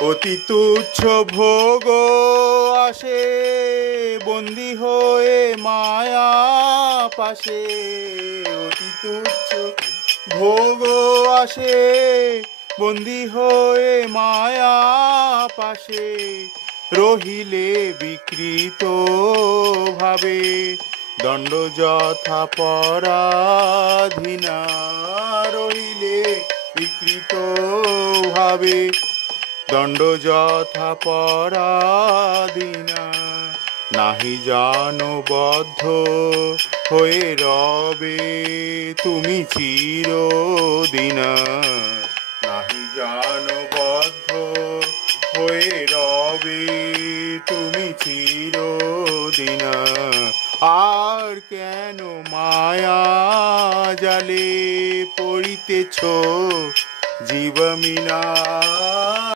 অতি তুচ্ছ ভোগ আসে বন্দী হয়ে মায়া পাশে। অতি তুচ্ছ ভোগ আসে বন্দী হয়ে মায়া পাশে। রহিলে বিকৃত ভাবে দণ্ড যথা পরাধীনা। রহিলে বিকৃত ভাবে দণ্ড যথা পরাধীনা। নাহি জানো বদ্ধ হয়ে রবে তুমি চিরদিনা। নাহি জানো বদ্ধ হয়ে রবে তুমি চিরদিনা। আর কেন মায়া জালে পড়িতেছ জীবমিনা।